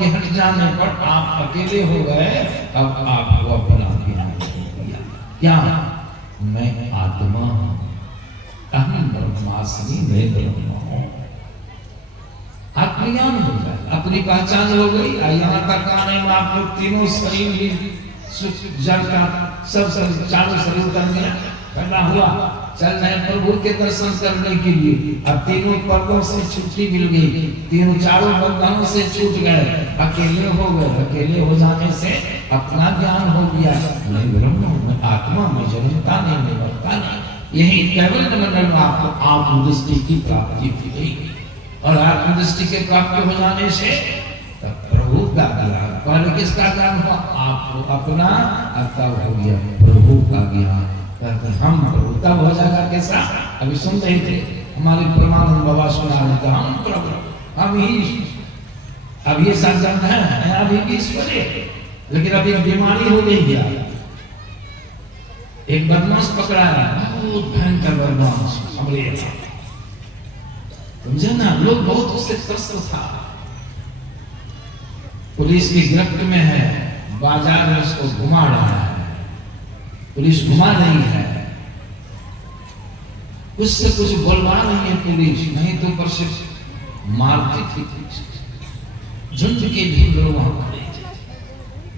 के हट जाने पर आप अकेले हो गए, अब आपको अपना ज्ञान हो गया। क्या? मैं आत्मा हूं, अहम ब्रह्मास्मि, मैं ब्रह्म हूं। आत्मज्ञान हो गया, अपनी पहचान हो गई। यहाँ तक आने में आप लोग तीनों शरीर भी जड़ का सब चारों शरीर उतर गया, पैदा हुआ, चल रहे प्रभु के दर्शन करने के लिए। अब तीनों पर्दों से छुट्टी मिल गई, तीनों चारों बंधनों से छूट गए, अकेले हो गए। अकेले हो जाने से अपना ज्ञान हो गया, मैं ब्रह्म, मैं आत्मा, मैं जन्मता नहीं, मैं मरता नहीं। यही कैवल्य मंडल में आपको आत्मदृष्टि की प्राप्ति हुई, और आत्मदृष्टि के प्राप्ति हो जाने से प्रभु का ज्ञान। पहले किसका ज्ञान हुआ? आप अपना, तब हो गया प्रभु का ज्ञान। हम प्रभु तब हो जाएगा कैसा? अभी सुन रहे थे हमारे परमानंद बाबा सुना रहे थे, हम प्रभु, हम ही। अब ये सब जन है, अभी भी ईश्वर है, लेकिन अभी बीमारी हो गई क्या? एक बदमाश पकड़ा है, बहुत भयंकर बदमाश, अंग्रेज, समझे ना? लोग बहुत उससे त्रस्त था, पुलिस की गिरफ्त में है, बाजार में उसको घुमा रहा है, पुलिस घुमा रही है, कुछ से कुछ बोलवा रही है पुलिस, नहीं तो पर से मारती थी। झुंड के झुंड लोग वहां खड़े थे,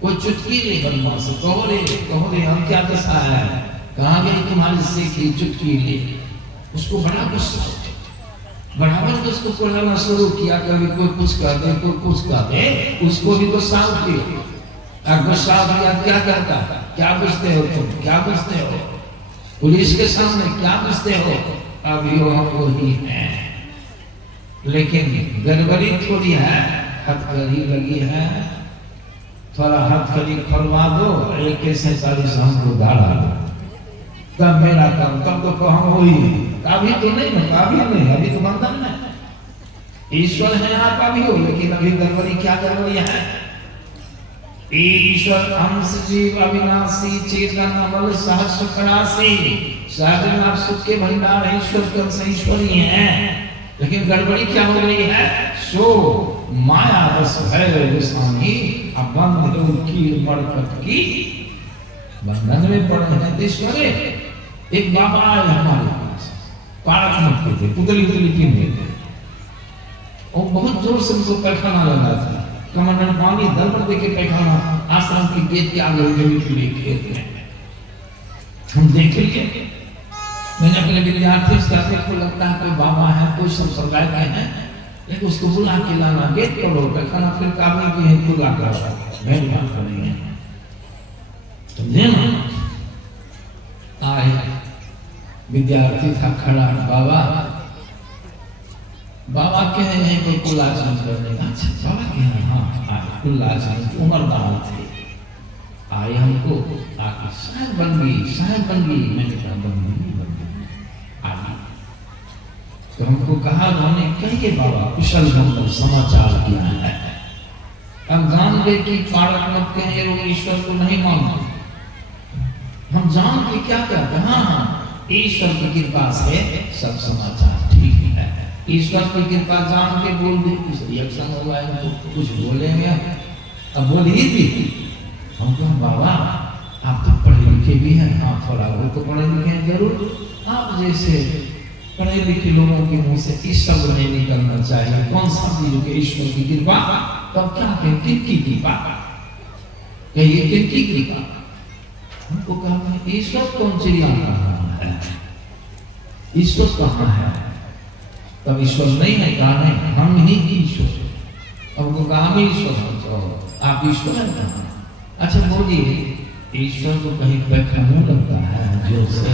कोई चुटकी नहीं बनवा से, कहो रे हम क्या दशा है, कहाँ गई तुम्हारी सीखी चुटकी ले। उसको बड़ा गुस्सा, बराबर तो उसको पढ़ाना शुरू किया, कभी कोई कुछ कर दे, कोई कुछ कर दे, उसको भी गुस्सा उठी। गुस्सा दिया, क्या करता? क्या बुझते हो तुम, क्या बुझते हो? पुलिस के सामने क्या बुझते हो? अभी वो ही है, लेकिन गड़बड़ी थोड़ी है, हथकड़ी लगी है, थोड़ा हथकड़ी खोलवा दो, 1:47 हमको दाड़ा दो, तब मेरा काम, तब तो हम हो ही। अभी तो नहीं ना, अभी नहीं, अभी तो बंधन में ईश्वर है, आप अभी हो, लेकिन अभी गड़बड़ी, क्या गड़बड़ी है? ईश्वर अंश जीव अविनाशी, चेतन अमल सहस्र कणासी, सागर आप सुख के भंडार, ईश्वर के अंश ईश्वरी है, लेकिन गड़बड़ी क्या हो रही है? सो माया रस है स्वामी, अब बंध की मरकट की बंधन में पड़े हैं ईश्वर। एक बाबा आए हमारे पास, पारक मत के थे, पुतली पीन थे, और बहुत जोर से उनको पैखाना लगा था, कमंडल पानी दलपट देके पैखाना, आश्रम की गेट के आगे उजली खेत में हम देख लिए। मैंने अपने विद्यार्थी से को लगता है कोई बाबा है, कोई संप्रदाय का है, लेकिन उसको बुला के लाना, गेट खोलो, पैखाना फिर काबे की है, खुला कर मेरी बात नहीं है, समझे ना? आए विद्यार्थी था खड़ा, बाबा कह रहे हैं कोई कुलाचन करने का। अच्छा बाबा कह रहे हैं, हाँ आए कुलाचन, उम्रदान थे, आए हमको आके शायद बन गई, मैंने कहा बन गई आगे। तो हमको कहा, उन्होंने कहिए बाबा कुशल मंगल समाचार किया है। हम जान गए कि पारक मत कहें, लोग ईश्वर को नहीं मानते, हम जान के क्या कहते हैं? हाँ, ईश्वर की कृपा से सब समाचार ठीक है, ईश्वर की कृपा जान के बोल दे, कुछ रिएक्शन हुआ है तो कुछ बोलेंगे, अब बोल ही दी। हम कहा बाबा आप तो पढ़े लिखे भी हैं, हाँ थोड़ा वो तो पढ़े लिखे हैं जरूर, आप जैसे पढ़े लिखे लोगों के मुंह से इस शब्द नहीं निकलना चाहिए, कौन सा चीज के ईश्वर की कृपा, तब क्या कहते की कृपा, कहिए किनकी कृपा? हमको कहा ईश्वर कौन चिड़िया कहाँ है, ईश्वर कहाँ है? तब ईश्वर नहीं है, कहा नहीं हम ही ईश्वर। अब वो कहा ईश्वर आप ईश्वर है कहाँ? अच्छा बोलिए, ईश्वर को कहीं पैखाना लगता है जो से,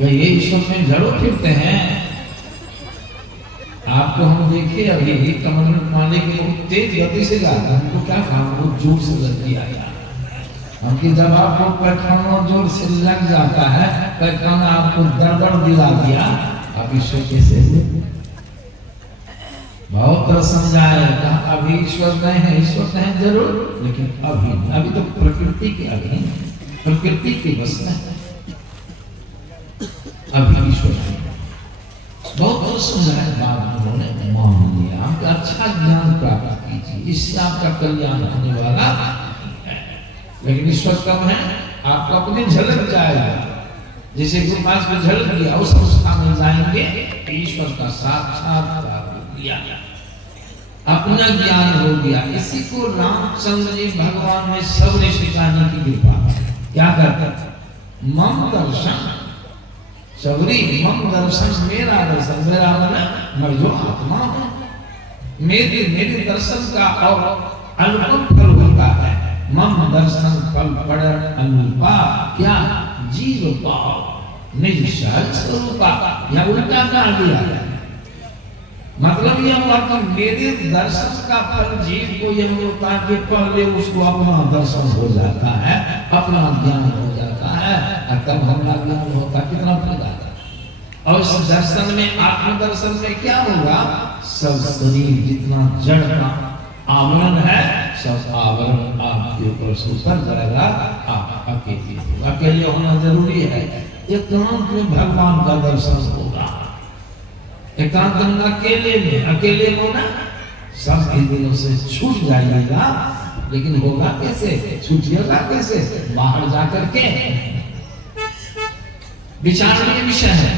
ये ईश्वर में जरूर फिरते हैं। आपको हम देखे अभी कमल माने के बहुत तेज गति से जाता है, हमको क्या काम, बहुत जोर से लग दिया हमकी, जब आपको पैखाना जोर से लग जाता है, पैखाना आपको गड़बड़ दिला दिया, आप ईश्वर कैसे बहुत तरह समझाया था। अभी ईश्वर नहीं है, ईश्वर नहीं जरूर, लेकिन अभी तो प्रकृति के अधीन, प्रकृति के बस में अभी ईश्वर नहीं। बहुत समझाया, बाद उन्होंने मान लिया, हम क्या इससे आपका कल्याण होने वाला है। लेकिन ईश्वर कब है, आपको अपनी झलक जाएगा। जैसे गुरु महाराज को झलक दिया, उस अवस्था में जाएंगे ईश्वर का साक्षात्कार हो गया, अपना ज्ञान हो गया। इसी को रामचंद्र जी भगवान ने सबने सिखाने की कृपा। क्या करते, मम दर्शन सबरी, मम दर्शन मेरा दर्शन, मेरा मन मैं जो आत्मा हूं, मेरे दर्शन का और अनुपम फल होता है। मम दर्शन फल पड़ अनुपा, क्या जीव पाओ निज सहज स्वरूपा। या उल्टा कर दिया है, मतलब यह हुआ कि मेरे दर्शन का फल जीव को यह होता है कि पहले उसको अपना दर्शन हो जाता है, अपना ज्ञान हो जाता है, और तब हमारा ज्ञान होता है। कितना फायदा है। और इस दर्शन में, आत्म दर्शन में क्या होगा, सब शरीर जितना जड़ का आवरण है, सब आवरण आपके ऊपर से उतर जाएगा। आप अकेले होना जरूरी है। एकांत में भगवान का दर्शन होगा, एकांत में अकेले होना सबके दिलों से छूट जाइएगा। लेकिन होगा कैसे, छूटिएगा कैसे, बाहर जाकर के विचारणीय विषय है।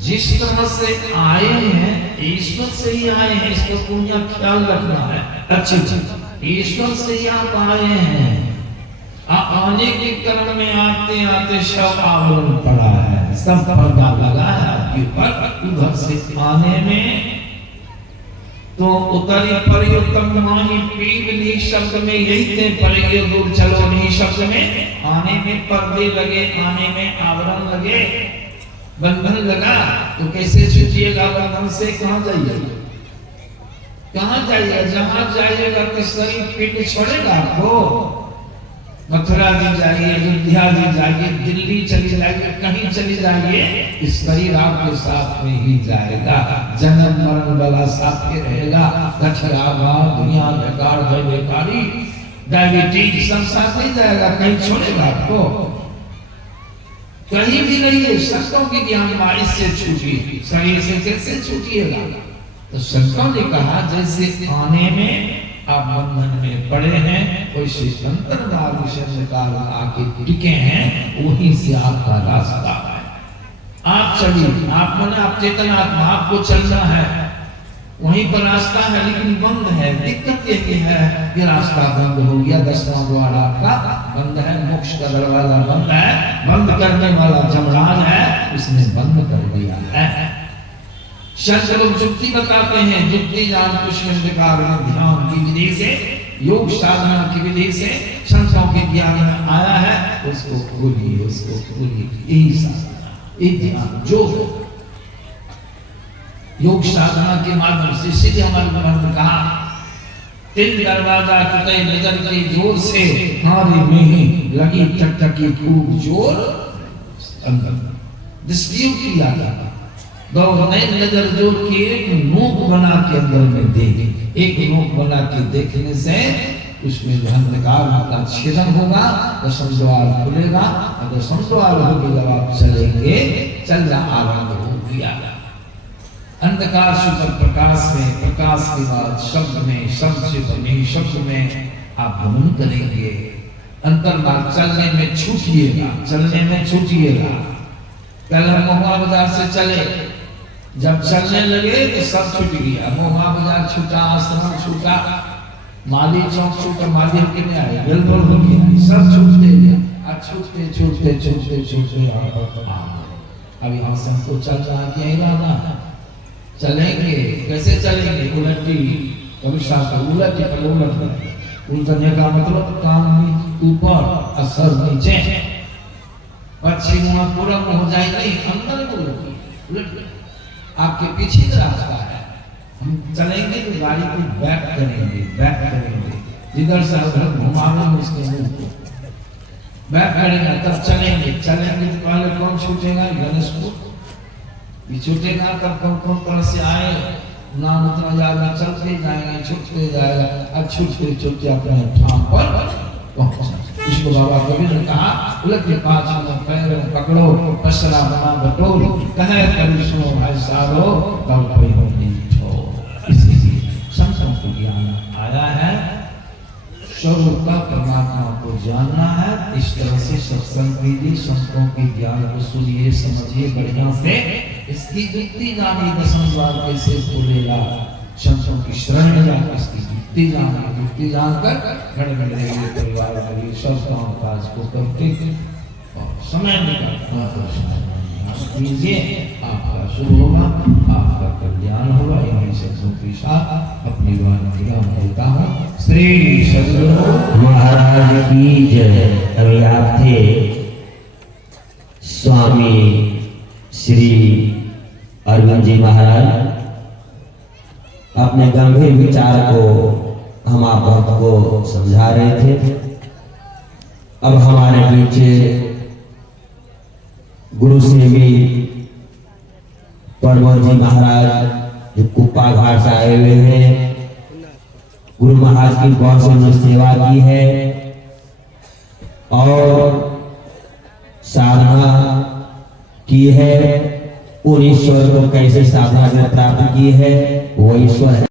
जिस तरह से आए हैं ईश्वर से ही आए हैं, इसका पूरा ख्याल रखना है। अच्छी ईश्वर से ही आप आए हैं, आप आने के क्रम में आते आते सब आवरण पड़ा है, सब पर्दा लगा है आपके ऊपर। उधर से आने में तो उतरी परियुक्तम माही पीवली शब्द में यही थे, परियो दूर चलो नहीं शब्द में आने में पर्दे लगे, आने में आवरण लगे, बंधन लगा। तो कैसे छूटिएगा बंधन से, कहां जाइएगा, कहां जाइएगा। जहां जाइएगा तो शरीर पिंड छोड़ेगा आपको। मथुरा जी जाइए, अयोध्या जी जाइए, दिल्ली चली जाइए, कहीं चली जाइए, इस शरीर आपके साथ में ही जाएगा। जन्म मरण वाला साथ में रहेगा। रखियावा दुनिया बेकार बेकारी डायबिटीज सब साथ ही जाएगा, कहीं छोड़ेगा आपको। कहीं भी रहिए, संतों की ज्ञान वाणी से छूटिए, शरीर से कैसे छूटिएगा। तो संतों ने कहा जैसे आने में आप बंधन में पड़े हैं, वैसे अंतर्भाग से निकाल आके टिके हैं, वहीं से आपका रास्ता है। आप चलिए, आप मन आप चेतन आत्मा, आपको चलना है, वहीं पर रास्ता है, लेकिन बंद है। दिक्कत ये है कि रास्ता बंद हो गया, 10वां द्वार आपका बंद है, मोक्ष का दरवाजा बंद है, बंद करने वाला जमराज है, उसने बंद कर दिया है। संत लोग युक्ति बताते हैं, युक्ति जान पुष्पिंदकार ध्यान की विधि से, योग साधना की विधि से संतों के ज्ञान में आया है, उसको खोलिए, उसको खोलिए। यही साधना, यही ध्यान, जो योग साधना के माध्यम से सीधे हमारे मन में कहा, तीन दरवाजा टूटे नजर के जोर से, हारे में ही लगी टकटकी खूब जोर अंदर। दृष्टियों की याद आता, दो नए नजर जोड़ के एक नोक बना के अंदर में देखे, एक नोक बना के देखने से उसमें अंधकार का छेदन होगा, दशम द्वार खुलेगा, और दशम द्वार होगी जब आप चलेंगे, चलना आरंभ हो गया। अंधकार से ऊपर प्रकाश में, प्रकाश के बाद शब्द में, शब्द से बने शब्द में आप गमन करेंगे। अंतर्भाग चलने में छूटिएगा, चलने में छूटिएगा। कल हम महुआ बाजार से चले, जब चलने लगे तो सब छूट गया। महुआ बाजार छूटा, आश्रम छूटा, माली चौक छूटा, माली हम कितने आए, बिल्कुल हो गया, सब छूटते गया। अब छूटते छूटते छूटते छूटते अभी हम सबको चल रहा है, क्या इरादा, चलेंगे कैसे चलेंगे, उलटी कभी साथ उलट उलटने का मतलब काम ऊपर असर नीचे, पश्चिम पूरब हो जाए, नहीं अंदर उलट आपके पीछे का रास्ता है। हम चलेंगे तो गाड़ी को बैक करेंगे, जिधर से उधर घुमावेंगे उसके मुंह को, बैक करेंगे, तब चलेंगे तो पहले कौन छूटेगा, गणेश को छूटेगा, तब कौन तरह से आए, नाम उतना ज्यादा चलते जाएंगे, छूटते जाएगा, अब छूटते छूटते अपने ठाम पर पहुंचा। इसको बाबा कबीर ने कहा, उलट के पांचों पैर पकड़ो, पसरा बना बटोर, कहे कभी सुनो भाई सारो, तब कोई हो नहीं छो। इसीलिए संतों को आना आया है, स्वरूप का परमात्मा को जानना है। इस तरह से सत्संग कीजिए, संतों की ज्ञान को सुनिए, समझिए बढ़िया से। इसकी युक्ति जानी, दसम द्वार कैसे खोलेगा, संतों की शरण में जाकर इसकी युक्ति जानी, युक्ति जानकर घर में रहिए, परिवार में सब काम काज को करके और समय निकाल कीजिए, आपका शुभ होगा, आपका कल्याण होगा। यही शब्दों के साथ अपनी वाणी विराम देता हूँ। श्री सद्गुरु महाराज की जय। अभी आप थे स्वामी श्री अरविंद जी महाराज, अपने गंभीर विचार को हम आप भक्त को समझा रहे थे। अब हमारे बीच गुरु से भी परमोद जी महाराज जो कुप्पा घाट से आए हुए हैं, गुरु महाराज की बहुत सुंदर सेवा की है और साधना की है। उन ईश्वर को कैसे साधना में प्राप्त की है, वो ईश्वर है।